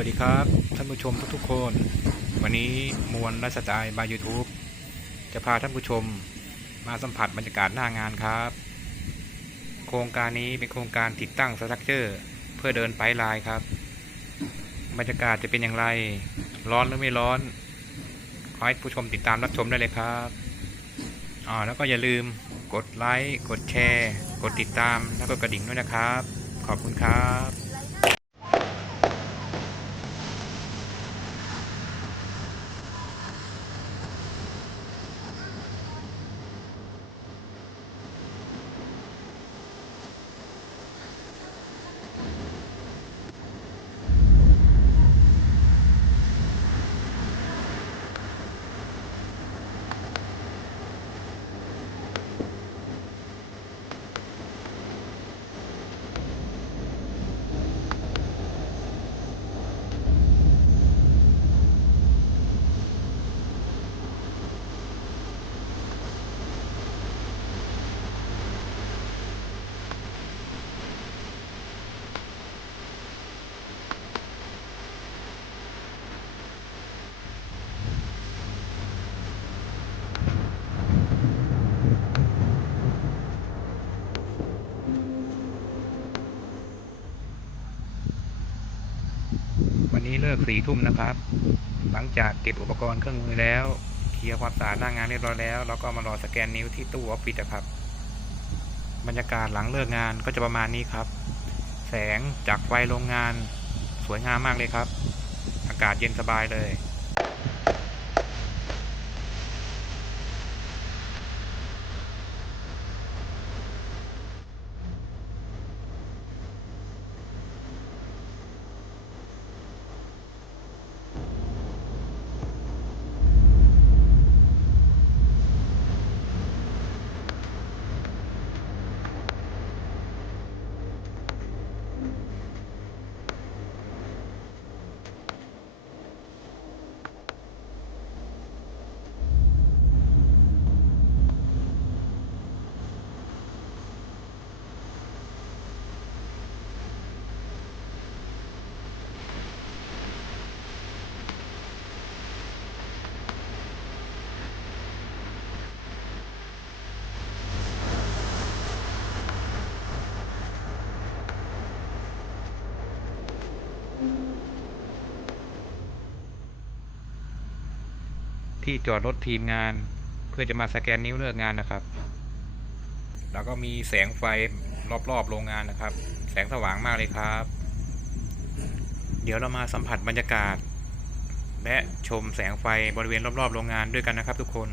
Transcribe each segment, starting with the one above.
วัสดีครับ ท่านผู้ชมทุกๆคน วันนี้มวลรัชจายบายยูทูบจะพาท่านผู้ชมมาสัมผัสบรรยากาศหน้างานครับ โครงการนี้เป็นโครงการติดตั้งสตรัคเจอร์เพื่อเดินไปลายครับ บรรยากาศจะเป็นอย่างไร ร้อนหรือไม่ร้อน ขอให้ผู้ชมติดตามรับชมได้เลยครับอ่าแล้วก็อย่าลืมกดไลค์กดแชร์ กดติดตามแล้วก็กระดิ่งด้วยนะครับ ขอบคุณครับ กสี่ทุ่มนะครับ หลังจากเก็บอุปกรณ์เครื่องมือแล้ว เคลียร์ความสะอาดหน้างานเรียบร้อยแล้วเราก็มารอสแกนนิ้วที่ตู้ออฟฟิศนะครับ บรรยากาศหลังเลิกงานก็จะประมาณนี้ครับ แสงจากไฟโรงงาน สวยงามมากเลยครับ อากาศเย็นสบายเลย ที่จอดรถทีมงาน เพื่อจะมาสแกนนิ้วเลิกงานนะครับ แล้วก็มีแสงไฟรอบๆโรงงานนะครับ แสงสว่างมากเลยครับ เดี๋ยวเรามาสัมผัสบรรยากาศ และชมแสงไฟบริเวณรอบๆโรงงานด้วยกันนะครับทุกคน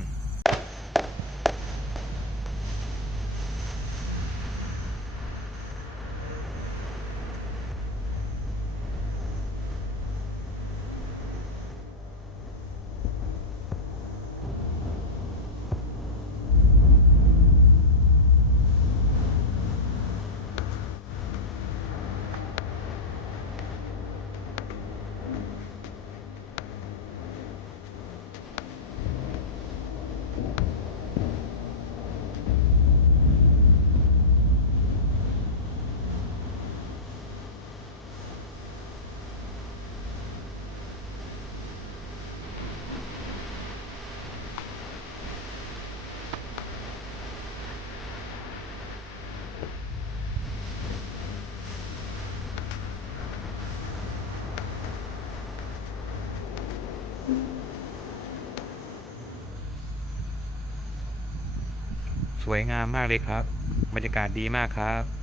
สวยงามมากเลยครับ บรรยากาศดีมากครับ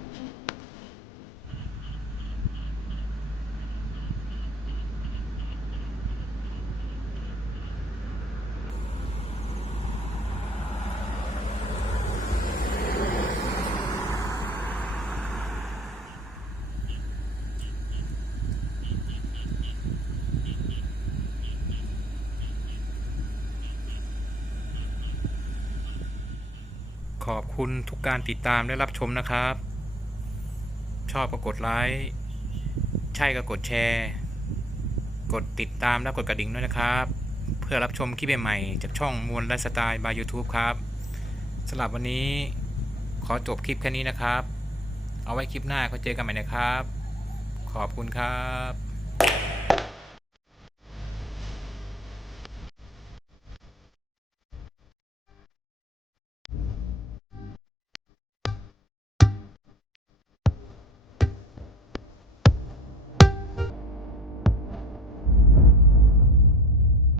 ขอบคุณทุกการติดตามและรับชมนะครับ ชอบก็กดไลค์ใช่ก็กดแชร์ กดติดตามและกดกระดิ่งด้วยนะครับ เพื่อรับชมคลิปใหม่ๆจากช่องมวลไลฟ์สไตล์บาย YouTube ครับสำหรับวันนี้ขอจบคลิปแค่นี้นะครับ เอาไว้คลิปหน้าก็เจอกันใหม่นะครับ ขอบคุณครับ